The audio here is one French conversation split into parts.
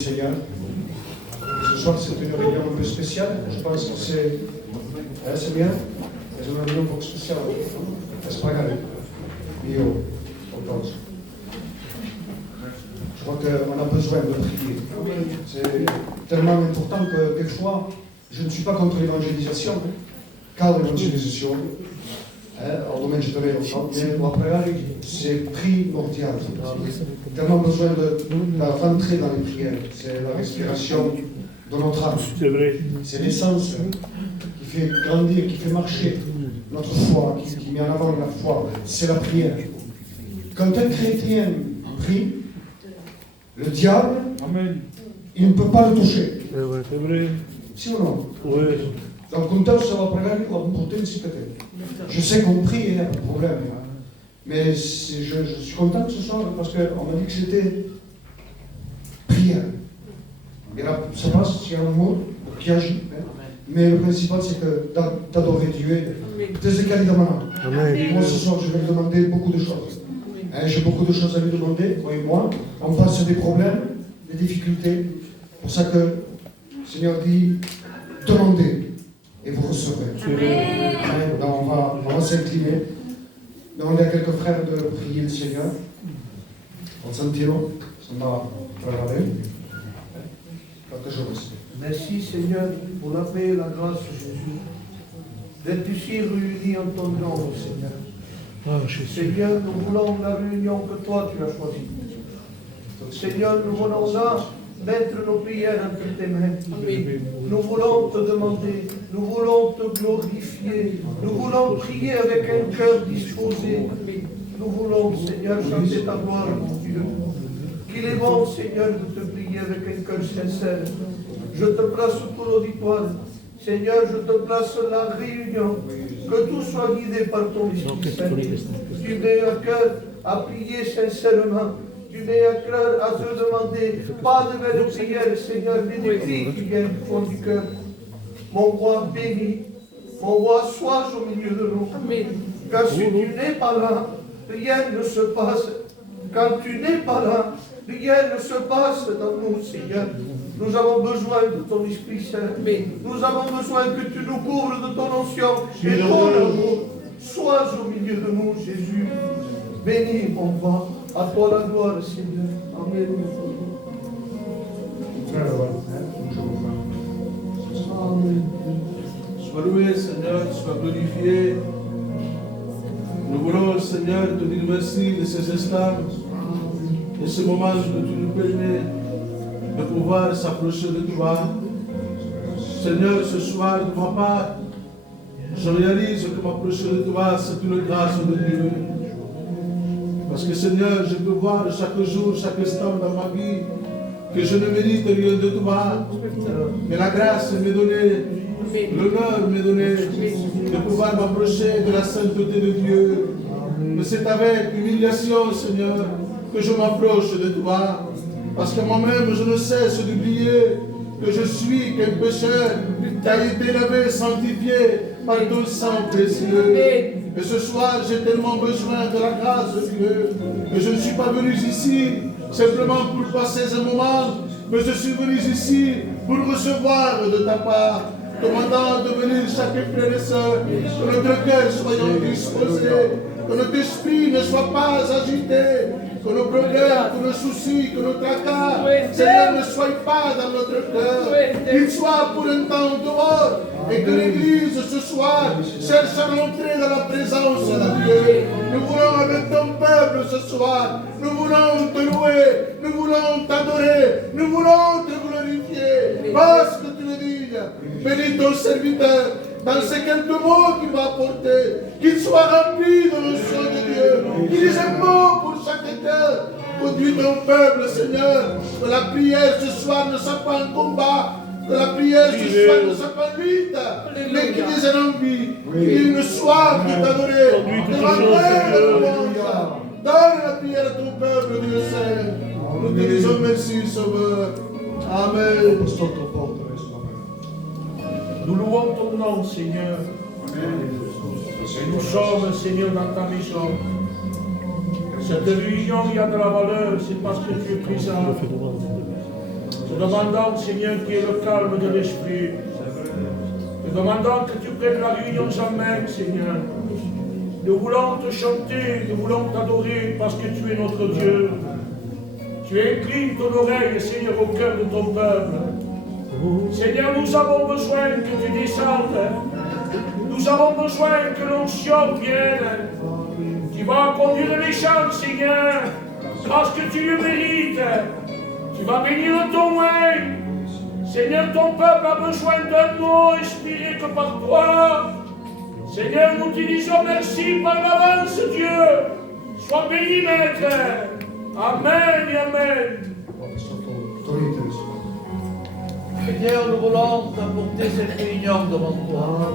Seigneur. Ce soir, c'est une réunion un peu spéciale. Je pense que c'est bien. C'est une réunion un peu spéciale. C'est pas grave. Je crois qu'on a besoin de prier. C'est tellement important que quelquefois, je ne suis pas contre l'évangélisation, car l'évangélisation, au domaine je devais mais après, c'est primordial. Tellement besoin de rentrer dans les prières. C'est la respiration de notre âme. C'est l'essence qui fait grandir, qui fait marcher notre foi, qui met en avant la foi. C'est la prière. Quand un chrétien prie, le diable, il ne peut pas le toucher. C'est vrai. Si ou non? Oui. Donc, quand on se va prier, on va porter une cicatrice. Je sais qu'on prie, il y a pas de problème. Mais je suis content ce soir parce qu'on m'a dit que c'était prière. Et là, ça passe, il y a un mot qui agit. Mais le principal, c'est d'adorer Dieu. Moi, ce soir, je vais lui demander beaucoup de choses. J'ai beaucoup de choses à lui demander, moi et moi. On passe des problèmes, des difficultés. C'est pour ça que le Seigneur dit, demandez et vous recevrez. Amen. Donc, on va s'incliner. Demander à quelques frères de prier le Seigneur. On sentiro, on va préparer. Quelque chose. Merci Seigneur pour la paix et la grâce de Jésus. D'être ici réunis en ton nom, Seigneur. Seigneur, nous voulons la réunion que toi tu as choisie. Seigneur, nous voulons là mettre nos prières entre tes mains. Nous voulons te demander, nous voulons te glorifier, nous voulons prier avec un cœur disposé. Nous voulons, Seigneur, chanter ta gloire, mon Dieu. Qu'il est bon, Seigneur, de te prier avec un cœur sincère. Je te place tout l'auditoire. Seigneur, je te place la réunion. Que tout soit guidé par ton Esprit Saint. Tu mets un cœur à prier sincèrement. Tu mets un cœur à te demander, pas de belles prières, Seigneur, mais des cris qui viennent du fond du cœur. Mon roi béni, mon roi, sois au milieu de nous. Car si tu n'es pas là, rien ne se passe. Quand tu n'es pas là, rien ne se passe dans nous, Seigneur. Nous avons besoin de ton Esprit Saint. Nous avons besoin que tu nous couvres de ton onction et ton amour. Sois au milieu de nous, Jésus. Béni, mon roi. À toi la gloire, Seigneur. Amen. Amen. Sois loué, Seigneur, sois glorifié. Nous voulons, Seigneur, te dire merci de ces esclaves et ce moment que tu nous permets de pouvoir s'approcher de toi. Seigneur, ce soir, de ma part, je réalise que m'approcher de toi, c'est une grâce de Dieu. Parce que, Seigneur, je peux voir chaque jour, chaque instant dans ma vie que je ne mérite rien de toi. Mais la grâce m'est donnée, l'honneur m'est donné de pouvoir m'approcher de la sainteté de Dieu. Mais c'est avec humiliation, Seigneur, que je m'approche de toi. Parce que moi-même, je ne cesse d'oublier que je suis qu'un pécheur qui a été lavé, sanctifié par ton sang précieux. Et ce soir, j'ai tellement besoin de la grâce de Dieu que je ne suis pas venu ici simplement pour passer un moment, mais je suis venu ici pour recevoir de ta part, commandant de venir chaque frère et sœur, que notre cœur soit disposé, que notre esprit ne soit pas agité, que nos problèmes, que nos soucis, que nos tracas, Seigneur, ne soient pas dans notre cœur, qu'ils soient pour un temps dehors, et que l'Église ce soir cherche à rentrer dans la présence de Dieu. Nous voulons avec ton peuple ce soir, nous voulons te louer, nous voulons t'adorer, nous voulons te glorifier, parce que tu le dis. Bénis ton serviteur dans ces quelques mots qu'il va apporter, qu'il soit rempli de l'onction de Dieu, qu'il dise un mot pour chaque cœur. Conduis ton peuple, Seigneur, que la prière ce soir ne soit pas un combat, que la prière ce soir ne soit pas une lutte, mais qu'il dise une envie, qu'il y ait une soif de t'adorer, de rentrer dans le monde. Donne la prière à ton peuple, Dieu Saint. Nous te disons merci, Sauveur. Amen. Nous louons ton nom, Seigneur. Et nous sommes, Seigneur, dans ta maison. Cette réunion, il y a de la valeur, c'est parce que tu es présent. Te demandant, Seigneur, qu'il y ait le calme de l'esprit. Te demandant que tu prennes la réunion en main, Seigneur. Nous voulons te chanter, nous voulons t'adorer parce que tu es notre Dieu. Tu inclines ton oreille, Seigneur, au cœur de ton peuple. Seigneur, nous avons besoin que tu descendes. Nous avons besoin que l'onction vienne. Tu vas conduire les chants, Seigneur, parce que tu le mérites. Tu vas bénir ton moyen. Seigneur, ton peuple a besoin d'un mot inspiré que par toi. Seigneur, nous te disons merci par l'avance, Dieu. Sois béni, Maître. Amen et Amen. Seigneur, nous voulons apporter cette réunion devant toi.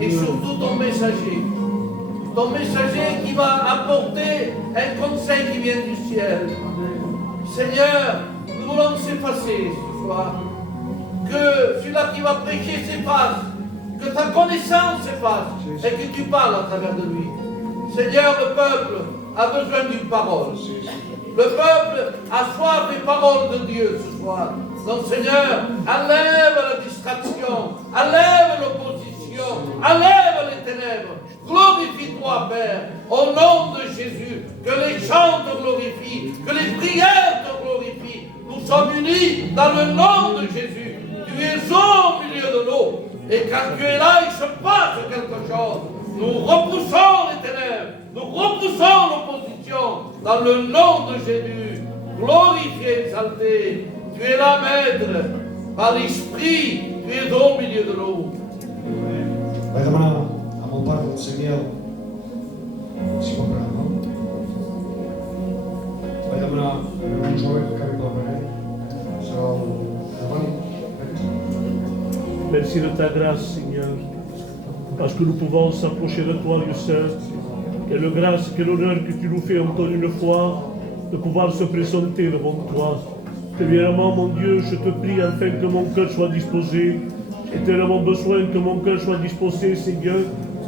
Et surtout ton messager. Ton messager qui va apporter un conseil qui vient du ciel. Seigneur, nous voulons s'effacer ce soir. Que celui-là qui va prêcher s'efface. Que ta connaissance s'efface. Et que tu parles à travers de lui. Seigneur, le peuple a besoin d'une parole. Le peuple a soif des paroles de Dieu ce soir. Donc Seigneur, enlève la distraction, enlève l'opposition, enlève les ténèbres. Glorifie-toi, Père, au nom de Jésus. Que les chants te glorifient, que les prières te glorifient. Nous sommes unis dans le nom de Jésus. Tu es au milieu de nous. Et quand tu es là, il se passe quelque chose. Nous repoussons les ténèbres, nous repoussons l'opposition dans le nom de Jésus. Glorifié, exalté. Tu es là, Maître, par l'Esprit, tu es au milieu de nous. Vai demanar a mon pare del Seigneur si pot parar, no? Vai demanar un jove que acabi per venir. Serà el Merci de ta grâce, Seigneur, parce que nous pouvons s'approcher de toi, Dieu Saint. Quelle grâce, quel honneur que tu nous fais encore une fois de pouvoir se présenter devant toi. Premièrement, mon Dieu, je te prie afin que mon cœur soit disposé. J'ai tellement besoin que mon cœur soit disposé, Seigneur,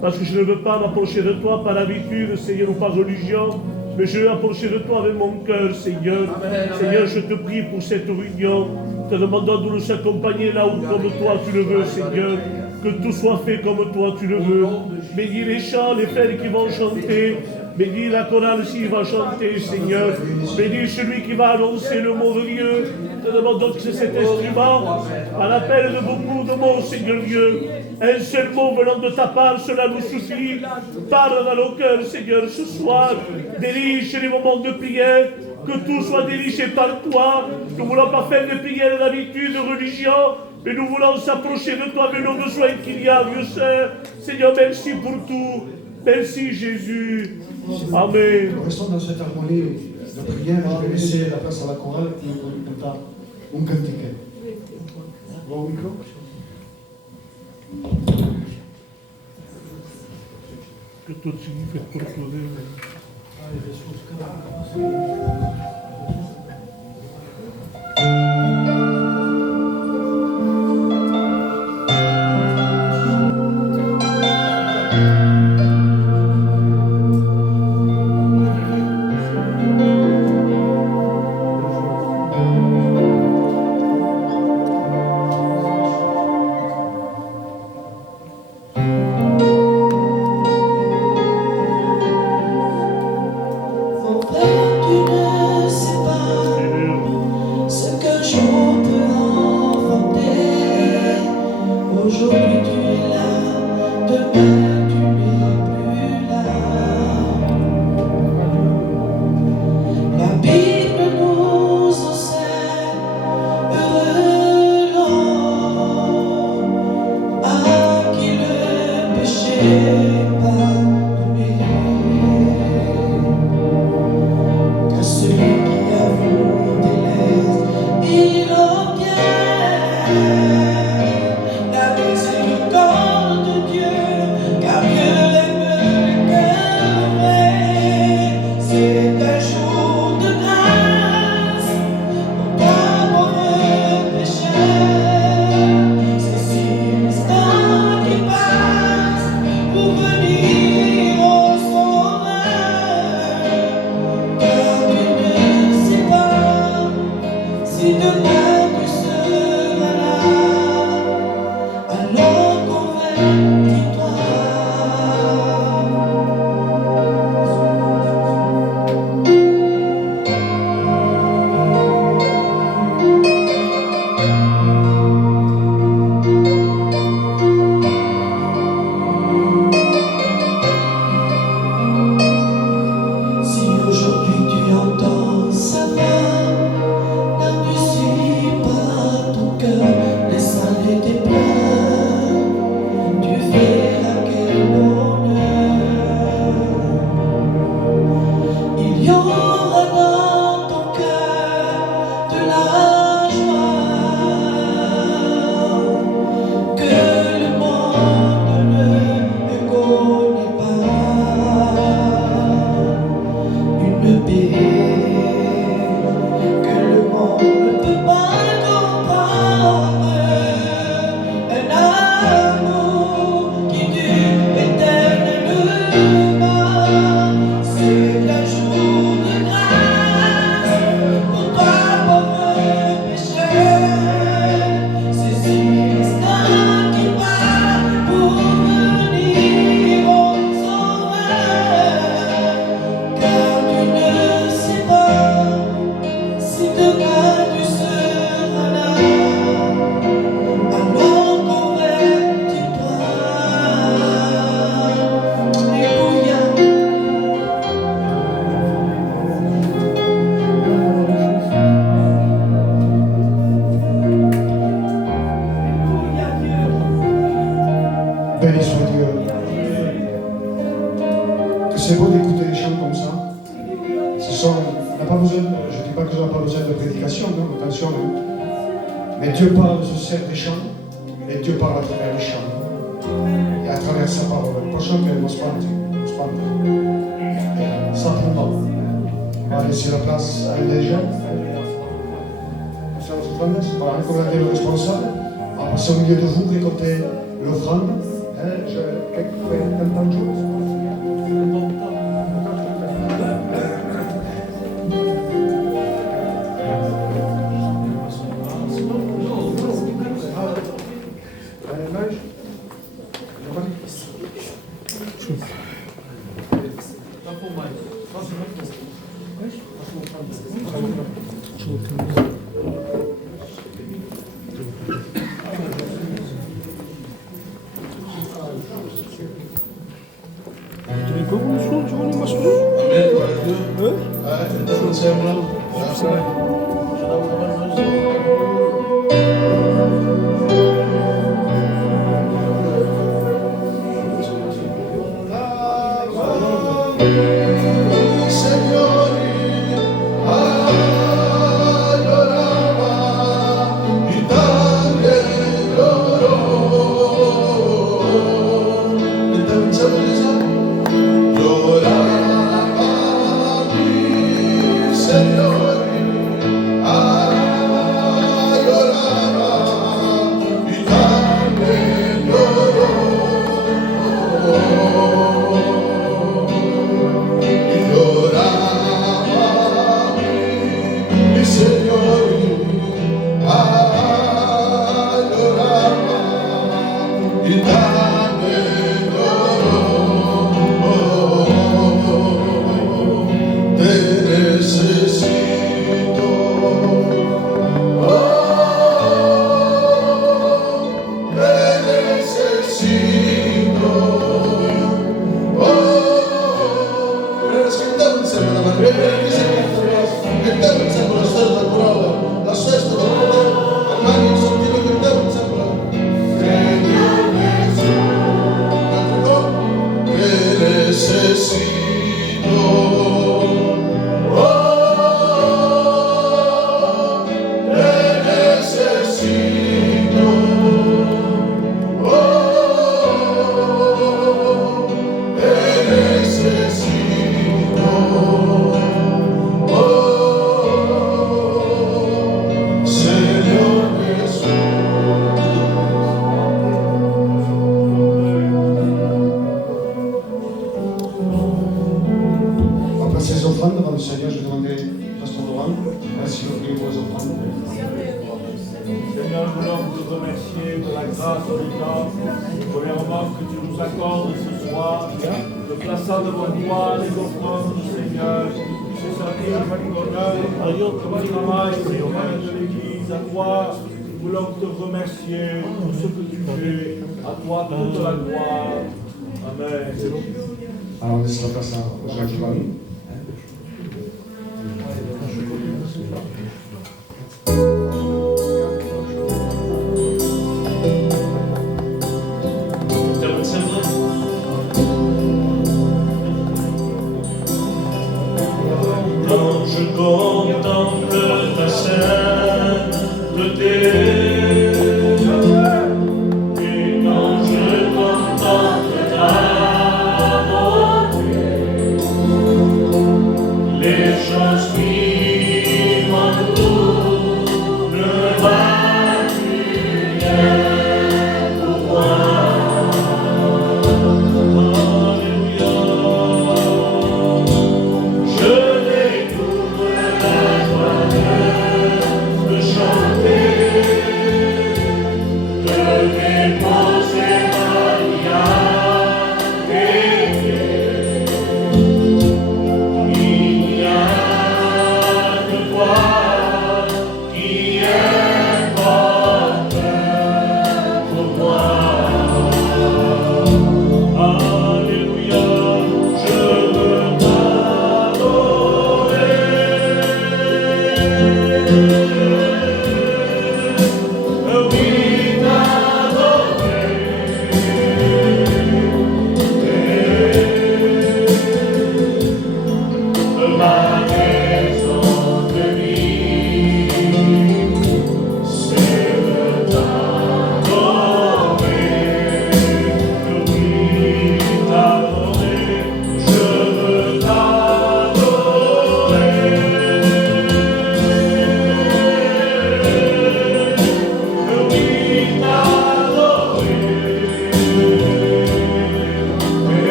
parce que je ne veux pas m'approcher de toi par habitude, Seigneur, ou par religion, mais je veux m'approcher de toi avec mon cœur, Seigneur. Amen, Seigneur, amen. je te prie pour cette réunion, te demandant de nous accompagner là où comme toi tu le veux, Seigneur. Que tout soit fait comme toi tu le veux. Bénis les chants, les frères qui vont chanter. Bénis la chorale s'il va chanter, Seigneur. Bénis celui qui va annoncer le mot de Dieu. Te demandons que cet instrument, à l'appel de beaucoup de mots, Seigneur Dieu, un seul mot venant de ta part, cela nous suffit. Parle dans nos cœurs, Seigneur, ce soir. Dirige les moments de prière. Que tout soit dirigé par toi. Nous ne voulons pas faire de prière d'habitude, de religion, mais nous voulons s'approcher de toi avec nos besoins qu'il y a, Dieu Saint. Seigneur, merci pour tout. Merci Jésus. Amen. Nous restons dans cette harmonie de prière. Je vais laisser la place à la chorale qui nous canta un cantique. Bon micro. Que tout signifie pour toi. Mon père, tu ne Mais Dieu parle, se sert des chants, et Dieu parle à travers les chants. Et à travers sa parole. Prochain que nous spante. Ça pour moi. On va laisser la place à une légende. Voilà, recommander le responsable. On va passer au milieu de vous, récolter l'offrande. Quelqu'un de chose. Amen. It doesn't sound well. Alors on laisse la place à Jacques-Marie. Quand je contemple ta sainteté, et quand je contemple ta bonté,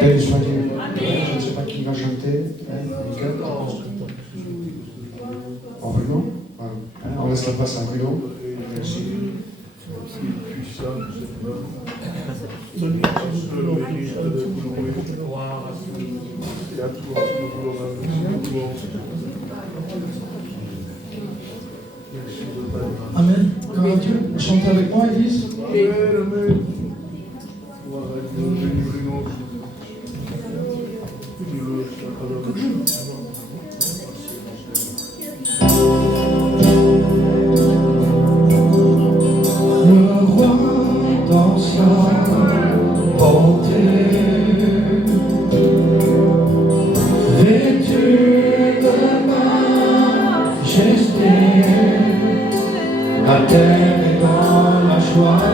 Béni soit Dieu. Je ne sais pas qui va chanter. Nickel. En Bruno. On laisse la place à Bruno. Merci. Amen. Gloire à Dieu. Chantez avec moi, Église. Le roi dans sa bonté, vêtu de majesté, la terre est dans la joie,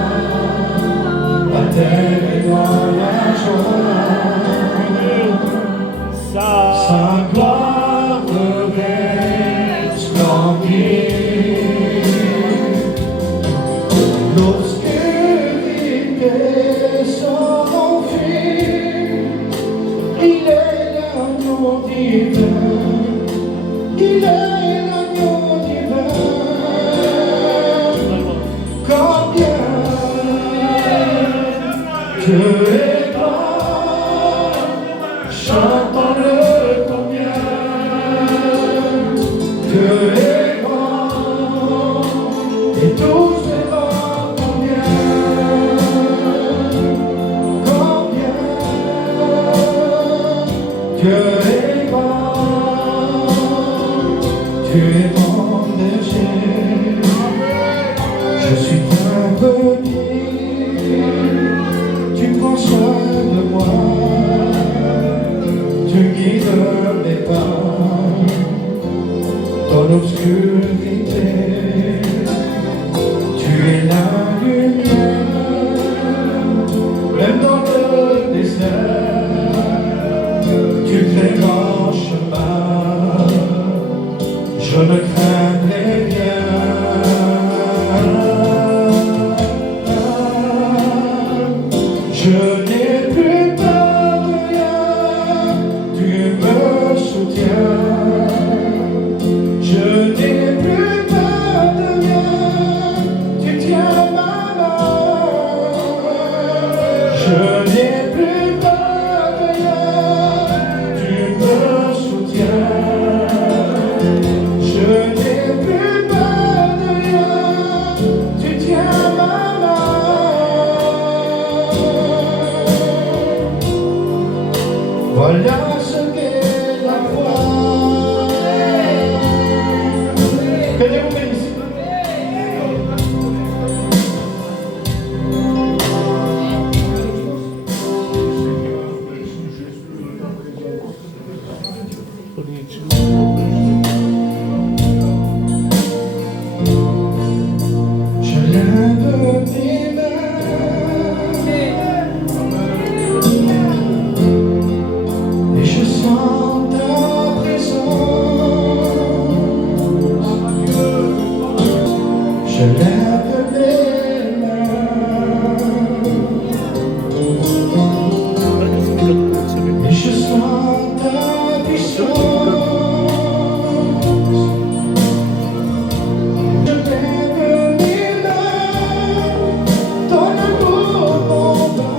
la terre est dans la joie, sa gloire resplendit. L'obscurité s'enfuit, il est l'agneau divin, il est l'agneau divin. Combien Dieu est grand, chantons-le combien Dieu est grand, et tous verront combien Dieu est grand, tu es mon berger, je suis ta brebis, tu prends soin de moi, tu guides mes pas dans l'obscurité, tu es la lumière, même dans le désert, tu crées mon chemin, je ne craindrai rien. Je n'ai plus peur de rien, tu me soutiens. Je n'ai plus peur de rien, tu tiens ma main. Je n'ai plus peur de rien, tu me soutiens. Je n'ai plus peur de rien, tu tiens ma main. Voilà ce qu'est la foi. Que Dieu vous bénisse. Je lève mes mains et je sens ta présence. Je lève mes mains et je sens ta puissance. Je lève mes mains, ton amour m'envahit.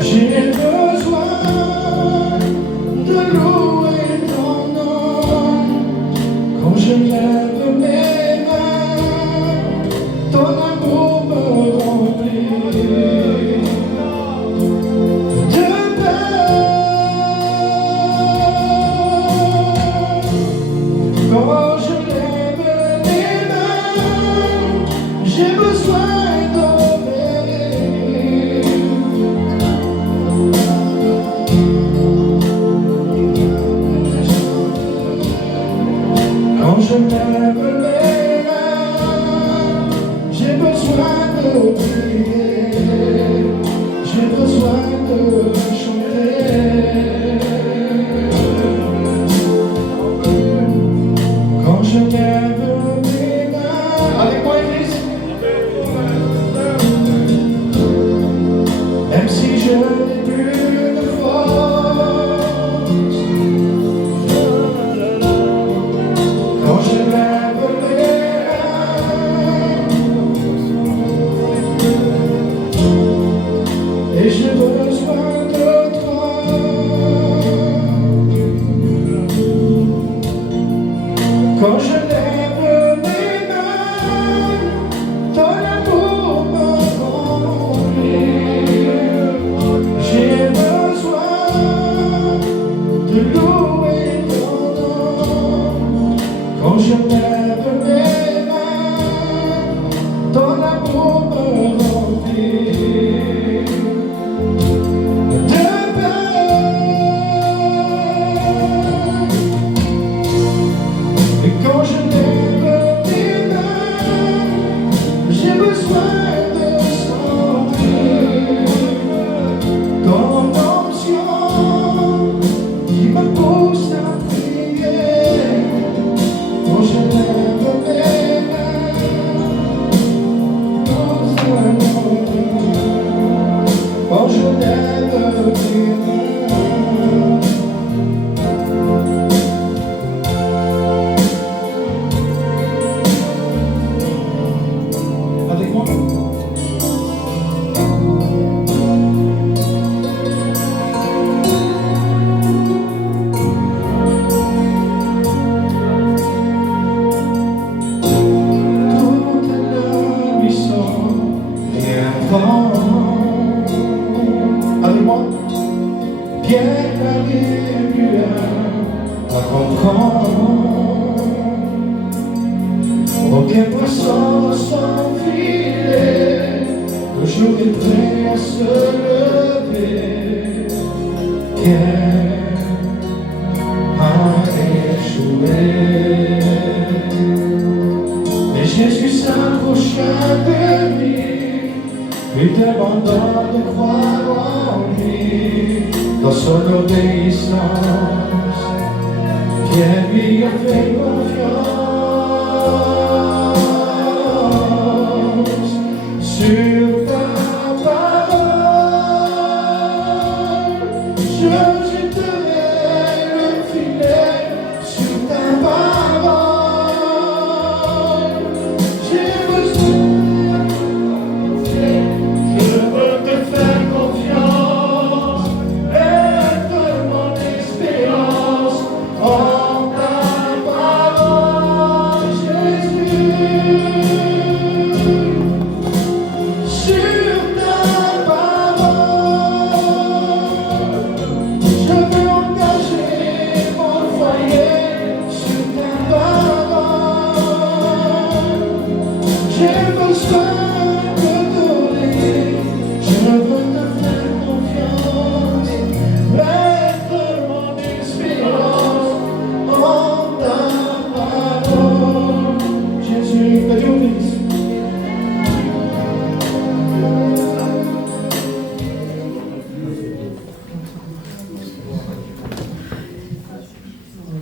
J'ai besoin de louer ton nom. Quand je lève mes mains, ton amour me remplit de paix. Quand je lève mes mains, j'ai besoin d'obéir. Quand je lève mes mains, j'ai besoin de prier, j'ai besoin de chanter. Quand je lève mes mains, avec moi Église, même si je et j'ai besoin de toi. Quand je lève mes mains, ton amour me remplit. J'ai besoin de louer ton nom. Quand je lève mes mains, ton amour me remplit de paix. Et quand je lève mes mains, j'ai besoin de sentir ton onction qui me pousse à prier. Quand je lève mes mains, quand je lève mes mains. Avec moi. Toutes les nuits sont bien grandes. Avec moi. Bien la lumière à comprendre. Aucun poisson sans filet, le jour est prêt à se lever. Pierre a échoué, mais Jésus s'approche de lui, lui demandant de croire en lui. Dans son obéissance, Pierre lui a fait confiance. Sur ta parole, je jetterai le filet. Sur ta parole, j'ai besoin de confier. Je veux te faire confiance, être mon espérance en ta parole, Jésus. Sur ta parole, je veux engager mon foyer. Sur ta parole, j'ai besoin de donner. Je veux te faire confiance, mettre mon espérance en ta parole. Jésus, que Dieu bénisse.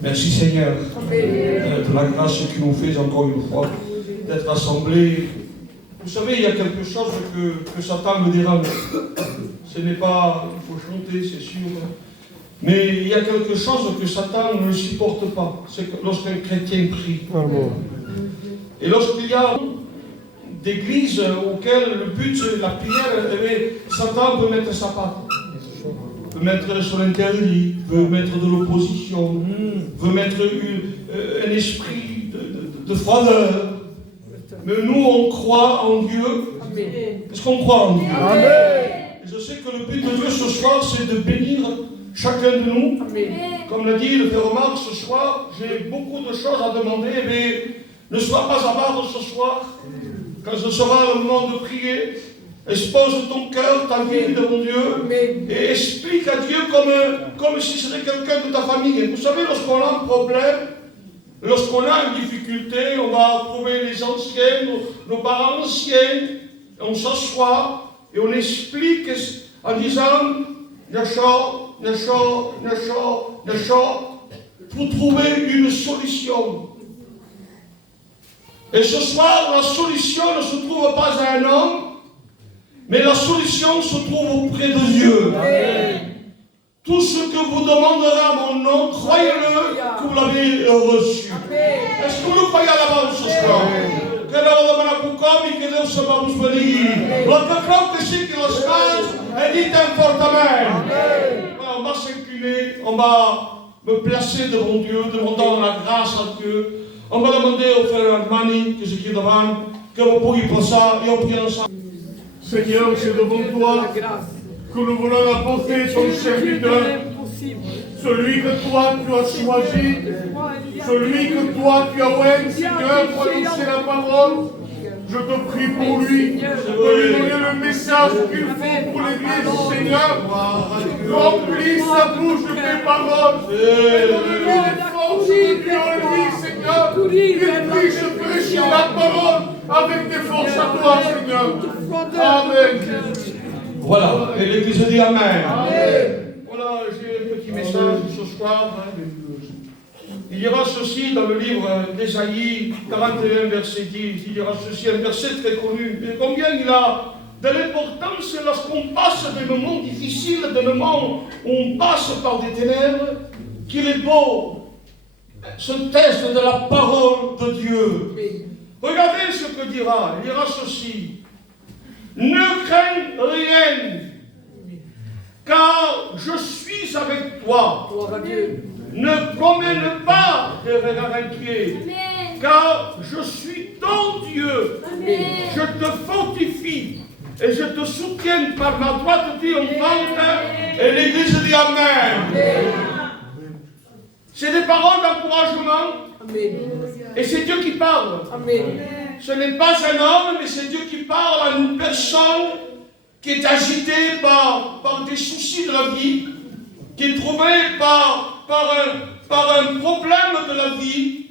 Merci Seigneur de la grâce que tu nous fais encore une fois d'être assemblés. Vous savez, il y a quelque chose que Satan me dérange. Ce n'est pas, il faut chanter, c'est sûr. Mais il y a quelque chose que Satan ne supporte pas. C'est que lorsqu'un chrétien prie. Et lorsqu'il y a d'églises auxquelles le but c'est la prière, Satan peut mettre sa patte. Veut mettre son interdit, veut mettre de l'opposition, veut mettre un esprit de froideur. Mais nous, on croit en Dieu. Est-ce qu'on croit en Dieu? Amen. Et je sais que le but de Dieu ce soir, c'est de bénir chacun de nous. Amen. Comme l'a dit le Père Omar ce soir, j'ai beaucoup de choses à demander, mais ne sois pas avare ce soir. Quand ce sera le moment de prier, expose ton cœur, ta vie devant Dieu, et explique à Dieu comme si c'était quelqu'un de ta famille. Vous savez, lorsqu'on a un problème, lorsqu'on a une difficulté, on va trouver les anciens, nos parents anciens, on s'assoit et on explique en disant Nachor, Nachor, Nachor, Nachor, pour trouver une solution. Et ce soir, la solution ne se trouve pas à un homme, mais la solution se trouve auprès de Dieu. Amen. Tout ce que vous demanderez à mon nom, croyez-le que vous l'avez reçu. Est-ce que vous croyez à l'avance ce soir? Que Deus vai nos bendir. Logo que creu que sim que las mãos é Et dites un fort amen. Voilà, on va s'incliner, on va me placer devant Dieu, demandant la grâce à Dieu. On va demander au frère Armani, que c'est qui devant, que vous pourriez pour ça, et on prie ensemble. Seigneur, c'est devant toi que nous voulons apporter ton serviteur, celui que toi tu as choisi, celui que toi tu as oint, Seigneur, pour annoncer la parole. Je te prie pour lui, de lui donner le message qu'il faut pour l'Église, Seigneur. Remplis sa bouche de tes paroles. Et donne-lui des forces de Dieu en lui, Seigneur. Qu'il puisse prêcher la parole avec des forces à toi, Seigneur. Amen. Voilà, et l'Église dit Amen. Voilà, j'ai un petit message ce soir. Il y aura ceci dans le livre d'Ésaïe 41, verset 10. Il y aura ceci, un verset très connu. Et combien il a de l'importance lorsqu'on passe des moments difficiles, des moments où on passe par des ténèbres, qu'il est beau ce test de la parole de Dieu. Regardez ce que dira. Il dira ceci. Ne crains rien, car je suis avec toi. Ne promène pas de regard inquiet, car je suis ton Dieu. Je te fortifie et je te soutiens par ma droite triomphante. Et l'Église dit Amen. C'est des paroles d'encouragement. Et c'est Dieu qui parle. Ce n'est pas un homme, mais c'est Dieu qui parle à une personne qui est agitée par des soucis de la vie, qui est trouvée par un problème de la vie,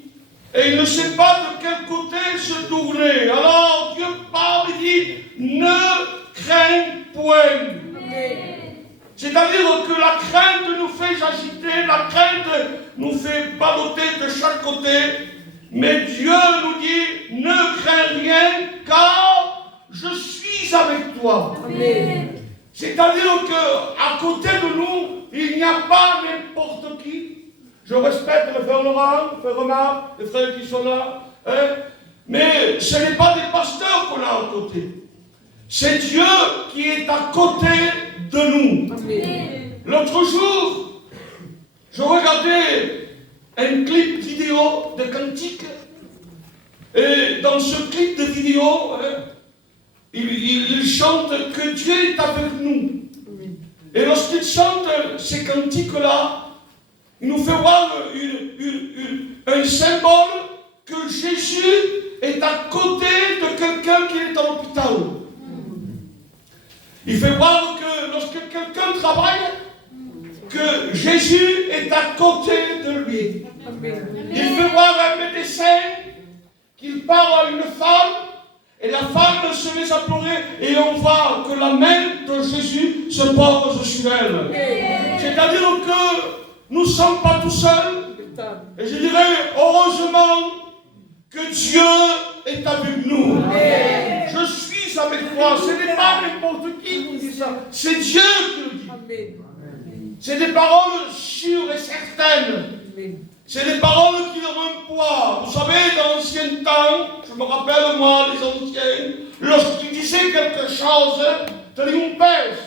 et il ne sait pas de quel côté se tourner. Alors Dieu parle et dit, ne crains point. C'est-à-dire que la crainte nous fait agiter, la crainte nous fait balloter de chaque côté, mais Dieu nous dit, ne crains rien, car je suis avec toi. C'est-à-dire qu'à côté de nous, il n'y a pas n'importe qui. Je respecte le frère Laurent, le frère Omar, les frères qui sont là. Hein? Mais ce n'est pas des pasteurs qu'on a à côté. C'est Dieu qui est à côté de nous. L'autre jour, je regardais un clip vidéo de cantique. Et dans ce clip de vidéo, hein, il chante que Dieu est avec nous. Et lorsqu'il chante ces cantiques-là, il nous fait voir un symbole que Jésus est à côté de quelqu'un qui est à l'hôpital. Il fait voir que lorsque quelqu'un travaille, que Jésus est à côté de lui. Il fait voir un médecin qu'il parle à une femme, et la femme se met à pleurer, et on voit que la main de Jésus se pose sur elle. C'est-à-dire que nous ne sommes pas tout seuls, et je dirais, heureusement, que Dieu est avec nous. Je suis avec toi. Ce n'est pas n'importe qui qui dit ça. C'est Dieu qui le dit. C'est des paroles sûres et certaines. C'est des paroles qui ont un poids. Vous savez, dans l'ancien temps, je me rappelle moi, les anciens, lorsqu'ils disaient quelque chose, c'est une pèse.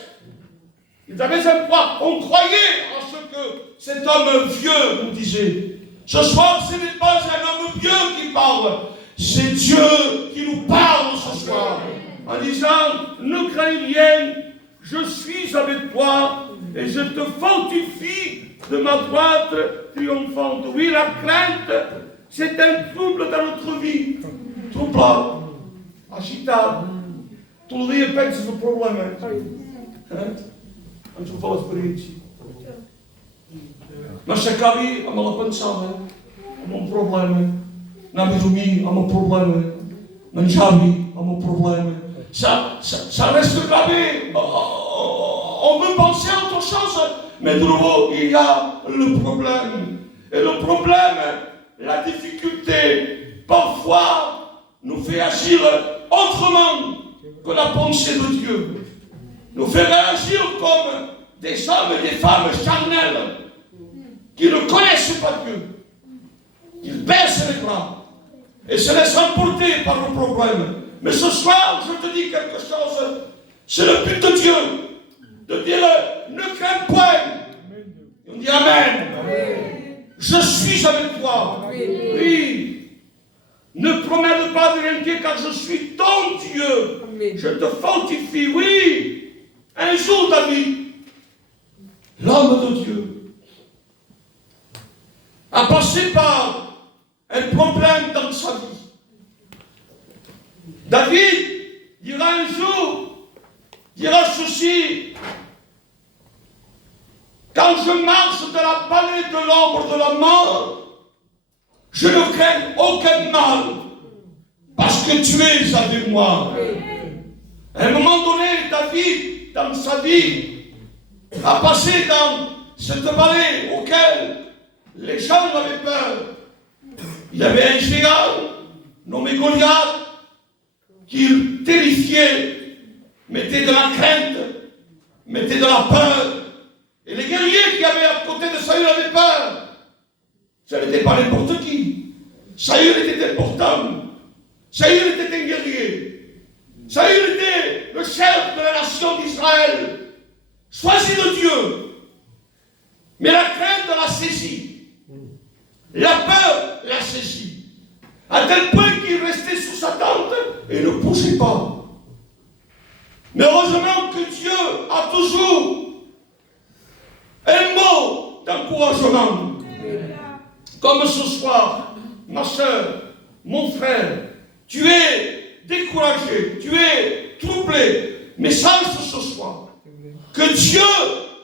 Ils avaient un poids. On croyait en ce que cet homme vieux nous disait. Ce soir, ce n'est pas un homme vieux qui parle. C'est Dieu qui nous parle ce soir. En disant, ne crains rien, je suis avec toi et je te fortifie de ma droite triomphante. Oui, la crainte, c'est un trouble dans notre vie. Trouble agitado. Todo dia pensas no problema. Antes eu falo para isso. Mas se acabe a mala pensada, há um problema. Na dormir, há um problema. Na javi, há um problema. Ça reste gravé. On veut penser à autre chose, mais de nouveau, il y a le problème. Et le problème, la difficulté, parfois, nous fait agir autrement que la pensée de Dieu. Nous fait réagir comme des hommes et des femmes charnelles qui ne connaissent pas Dieu. Ils baissent les bras et se laissent emporter par le problème. Mais ce soir, je te dis quelque chose, c'est le but de Dieu de dire ne crains point. Et on dit Amen. Je suis avec toi. Oui. Ne promets pas de rien car je suis ton Dieu. Je te fortifie. Oui. Un jour, David, l'homme de Dieu, a passé par un problème dans sa vie. David dira un jour, dira ceci: quand je marche dans la vallée de l'ombre de la mort, je ne crains aucun mal, parce que tu es avec moi. À un moment donné, David, dans sa vie, a passé dans cette vallée auquel les gens avaient peur. Il y avait un géant nommé Goliath qui terrifiait, mettait de la crainte, mettait de la peur. Et les guerriers qui avaient à côté de Saül avaient peur. Ça n'était pas n'importe qui. Saül était important. Saül était un guerrier. Saül était le chef de la nation d'Israël, choisi de Dieu. Mais la crainte l'a saisi. La peur l'a saisi. À tel point qu'il restait sous sa tente et ne bougeait pas. Mais heureusement que Dieu a toujours un mot d'encouragement. Comme ce soir, ma soeur, mon frère, tu es découragé, tu es troublé, mais sache ce soir que Dieu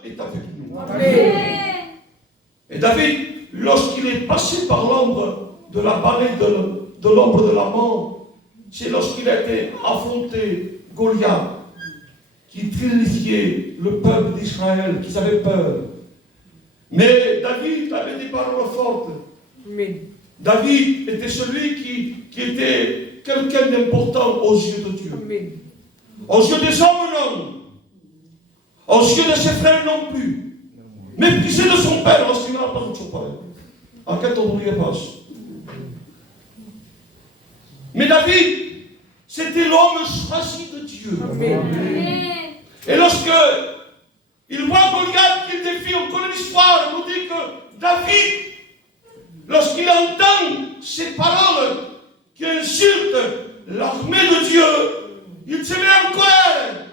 est avec nous. Amen. Et David, lorsqu'il est passé par l'ombre de la vallée de l'ombre de la mort, c'est lorsqu'il a été affronté Goliath, qui terrifiait le peuple d'Israël, qui avait peur. Mais David avait des paroles fortes. David était celui qui était quelqu'un d'important aux yeux de Dieu. Aux yeux des hommes, non. Aux yeux de ses frères, non plus. Méprisé de son père, lorsqu'il n'a pas de son père. En quel temps il passe. Mais David, c'était l'homme choisi de Dieu. Et lorsque il voit Goliath qui défie, on connaît l'histoire, on nous dit que David, lorsqu'il entend ces paroles qui insultent l'armée de Dieu, il se met en colère.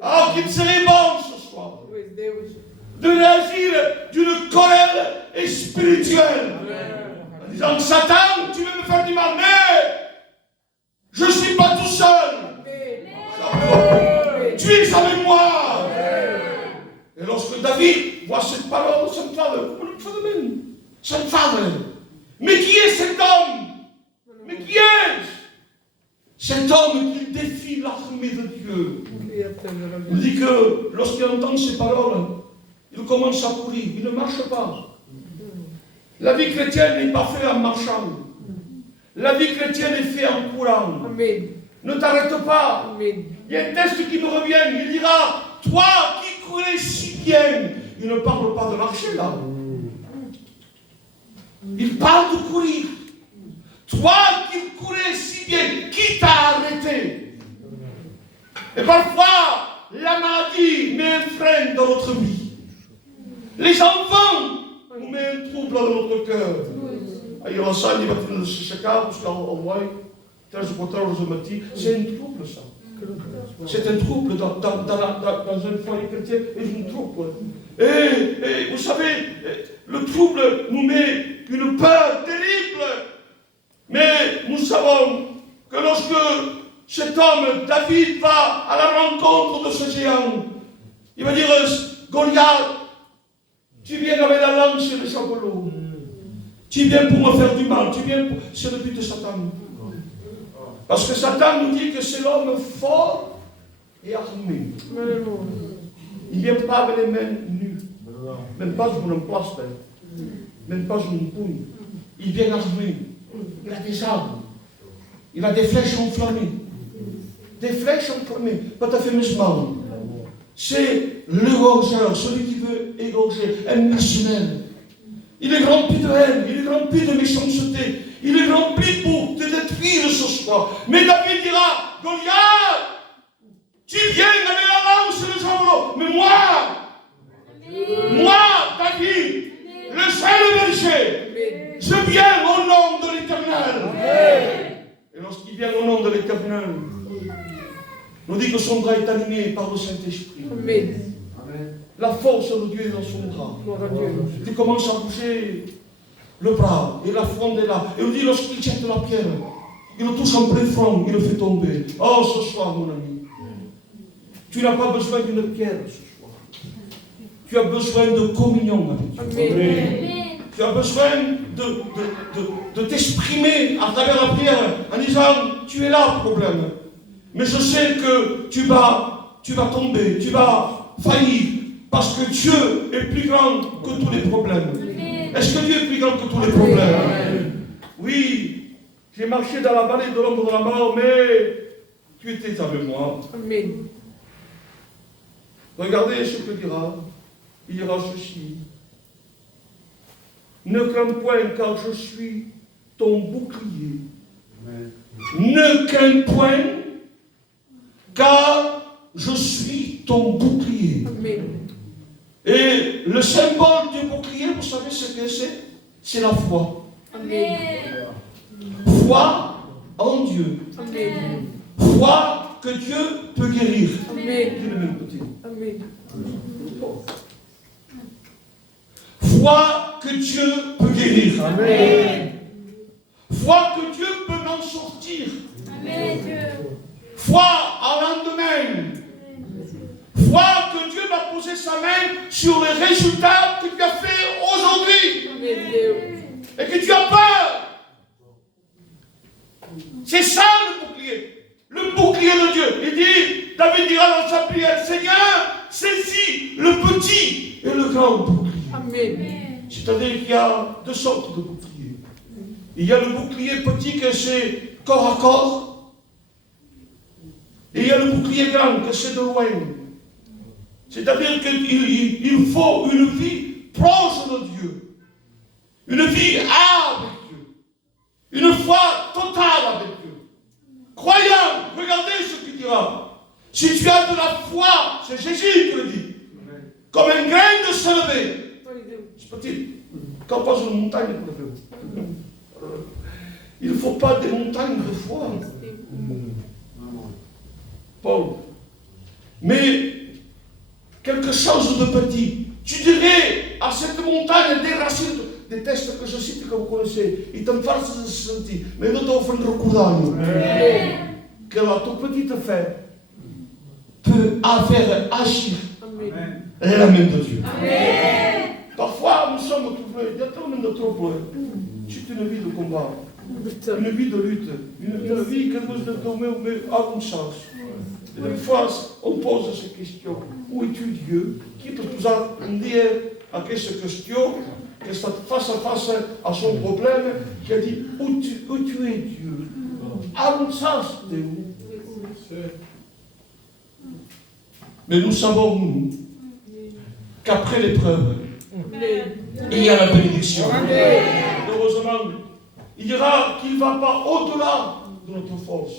Ah, qu'il serait bon ce soir de réagir d'une colère spirituelle. En disant, Satan, tu veux me faire du mal, mais je ne suis pas tout seul. Tu es avec moi. Et lorsque David voit cette parole, ça me fait ça me fait. Mais qui est cet homme? Mais qui est-ce? Cet homme qui défie l'armée de Dieu. Il dit que lorsqu'il entend ces paroles, il commence à courir, il ne marche pas. La vie chrétienne n'est pas faite en marchant. La vie chrétienne est faite en courant. Amen. Ne t'arrête pas. Amen. Il y a un texte qui me revient, il dira, toi qui courais si bien, il ne parle pas de marcher là. Il parle de courir. Toi qui courais si bien, qui t'a arrêté? Et parfois, la maladie met un frein dans notre vie. Les enfants nous mettent un trouble dans notre cœur. Io lo sai, mattina si cercava, buscavo a voi, 13 ou 14 au matin, c'est un trouble ça. C'est un trouble dans un foyer chrétien, et un trouble. Et vous savez, le trouble nous met une peur terrible. Mais nous savons que lorsque cet homme, David, va à la rencontre de ce géant, il va dire, Goliath, tu viens avec la lance et le javelot. Tu viens pour me faire du mal. Tu viens pour... C'est le but de Satan. Parce que Satan nous dit que c'est l'homme fort et armé. Il ne vient pas avec les mains nues. Même pas sur une place. Même pas sur une pouille. Il vient armé. Il a des armes. Il a des flèches enflammées. Des flèches enflammées. Pas tout à fait musulman. C'est l'égorgeur, celui qui veut égorger, un missionnaire. Il est rempli de haine, il est rempli de méchanceté, il est rempli pour te détruire ce soir. Mais David dira, Goliath, tu viens avec la lance et le javelot, mais moi, Nous dit que son bras est animé par le Saint-Esprit. Amen. La force de Dieu est dans son bras. Gloire à Dieu. Il commence à bouger le bras et la fronde est là. Et on dit lorsqu'il jette la pierre, il le touche en plein front, il le fait tomber. Oh, ce soir, mon ami, tu n'as pas besoin d'une pierre ce soir. Tu as besoin de communion avec Dieu. Amen. Tu as besoin de t'exprimer à travers la prière en disant, tu es là, problème. Mais je sais que tu vas tomber, tu vas faillir, parce que Dieu est plus grand que tous les problèmes. Est-ce que Dieu est plus grand que tous les problèmes? Oui, j'ai marché dans la vallée de l'ombre de la mort, mais tu étais avec moi. Amen. Regardez ce que dira. Il dira ceci. Ne crains point, car je suis ton bouclier. Ne crains point, car je suis ton bouclier. Amen. Et le symbole du bouclier, vous savez ce que c'est? C'est la foi. Amen. Foi en Dieu. Amen. Foi que Dieu peut guérir. Amen. Dis le même côté. Amen. Foi que Dieu peut guérir. Amen. Foi que Dieu peut m'en sortir. Amen. Foi à lendemain. Foi que Dieu va poser sa main sur les résultats que tu as fait aujourd'hui. Amen. Et que tu as peur. C'est ça le bouclier. Le bouclier de Dieu. Il dit, David dira dans sa prière, Seigneur, saisis le petit et le grand bouclier. Amen. C'est-à-dire qu'il y a deux sortes de boucliers. Il y a le bouclier petit que c'est corps à corps. Et il y a le bouclier grand que c'est de loin. C'est-à-dire qu'il faut une vie proche de Dieu. Une vie avec Dieu. Une foi totale avec Dieu. Croyant, regardez ce qu'il dira. Si tu as de la foi, c'est Jésus qui le dit. Comme un grain de sélevé. C'est petit. Quand on passe une montagne, il ne faut pas des montagnes de foi. Paul. Mais quelque chose de petit. Tu dirais à cette montagne des racines, des textes que je cite que vous connaissez, il t'en fasse sentir, mais non t'offre un recouvrage. Que la toute petite fête peut faire agir la main de Dieu. Amen. Parfois, nous sommes troublés. Il y a tellement de troubles. C'est une vie de combat, une vie de lutte, une vie que nous devons avoir une chance. Et des fois, on pose ces questions. Où es-tu, Dieu? Qui peut nous dire à cette question, que c'est face à face à son problème, qui a dit, où tu es, Dieu? À une chance, t'es où? Mais nous savons, nous, qu'après l'épreuve, il y a la bénédiction. Heureusement, il dira qu'il ne va pas au-delà de notre force.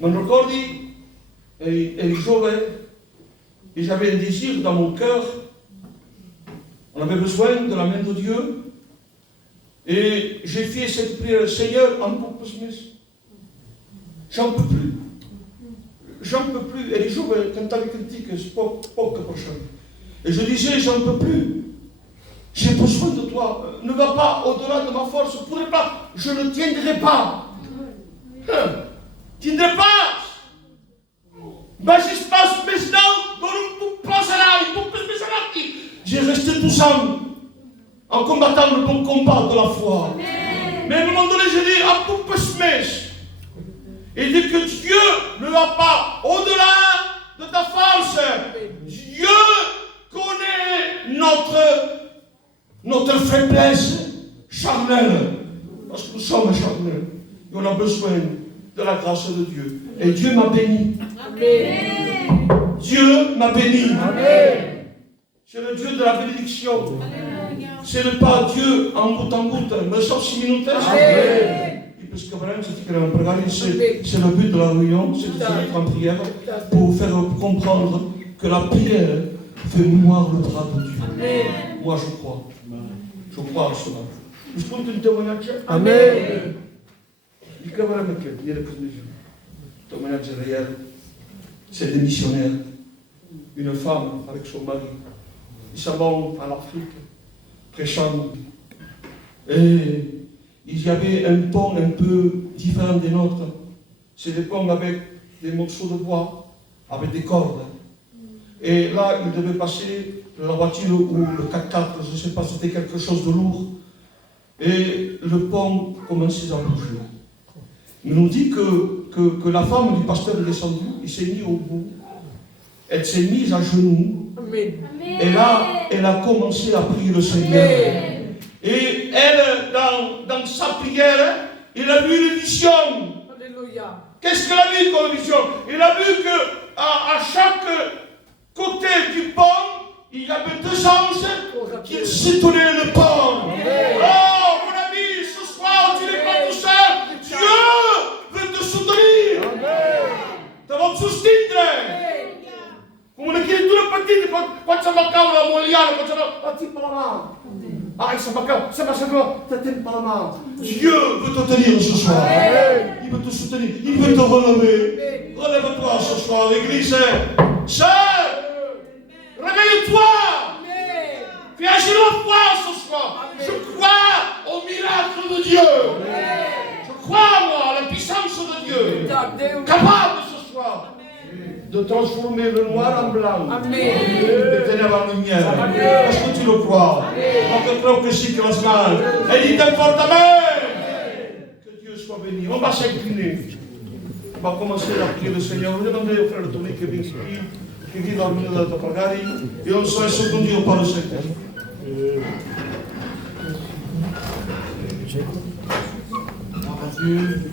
Mon record dit, et j'avais un désir dans mon cœur, on avait besoin de la main de Dieu, et j'ai fait cette prière, Seigneur, en beaucoup plus, j'en peux plus. J'en peux plus. Et les jours, quand tu critique, c'est pas prochain. Et je disais, j'en peux plus. J'ai besoin de toi. Ne va pas au-delà de ma force. Je ne pourrai pas. Je ne tiendrai pas. Tiendrai pas. Mais ce qui se passe maintenant, dans le place là, j'ai resté tout seul en combattant le bon combat de la foi. Mais à un moment donné, j'ai dit, à tout peu se il dit que Dieu ne va pas au-delà de ta force. Dieu connaît notre faiblesse charnelle. Parce que nous sommes charnels. Et on a besoin de la grâce de Dieu. Et Dieu m'a béni. Amen. Dieu m'a béni. Amen. C'est le Dieu de la bénédiction. C'est le pas Dieu en goutte, mais sauf 6 minutes. Amen. Parce que vraiment, c'est le but de la réunion, c'est de se mettre en prière pour faire comprendre que la prière fait mouvoir le bras de Dieu. Amen. Moi, je crois. Je crois à cela. Je compte une témoignage. Amen. c'est des missionnaires. Une femme avec son mari. Ils s'en vont en Afrique, prêchant. Et il y avait un pont un peu différent des nôtres. C'est des ponts avec des morceaux de bois, avec des cordes. Et là, ils devaient passer la voiture ou le 4x4, je ne sais pas, c'était quelque chose de lourd. Et le pont commençait à bouger. Il nous dit que la femme du pasteur est descendue, il s'est mis au bout. Elle s'est mise à genoux. Amen. Et là, elle a commencé à prier le Seigneur. Et elle, dans sa prière, il a vu une vision. Alléluia. Qu'est-ce qu'elle a vu comme vision? Il a vu qu'à chaque côté du pont, il y avait deux anges qui soutenaient le pont. Oh, mon ami, ce soir, tu n'es pas tout seul. Dieu veut te soutenir. Tu vas te soutenir. Comunicazione partita, quando si mancava la mogliana, quando si parla. Ah, il s'est passé quoi? Ça tient pas la main. Dieu veut te tenir ce soir. Il veut te soutenir, il veut te relever. Relève-toi ce soir, l'église. Sœur, réveille-toi. Fais agir la foi ce soir. Je crois au miracle de Dieu. Je crois, moi, à la puissance de Dieu. Capable ce soir de transformer le noir en blanc, de ténèbres en lumière. Est-ce que tu le crois? Donc, crois que si, que la semaine. Et dit fort amen. Que Dieu soit béni. On va s'incliner. On va commencer à prier le Seigneur. On va demander au frère Tony qui vit dans le milieu de la Topagari, et on sera secondé par le Seigneur. Dieu.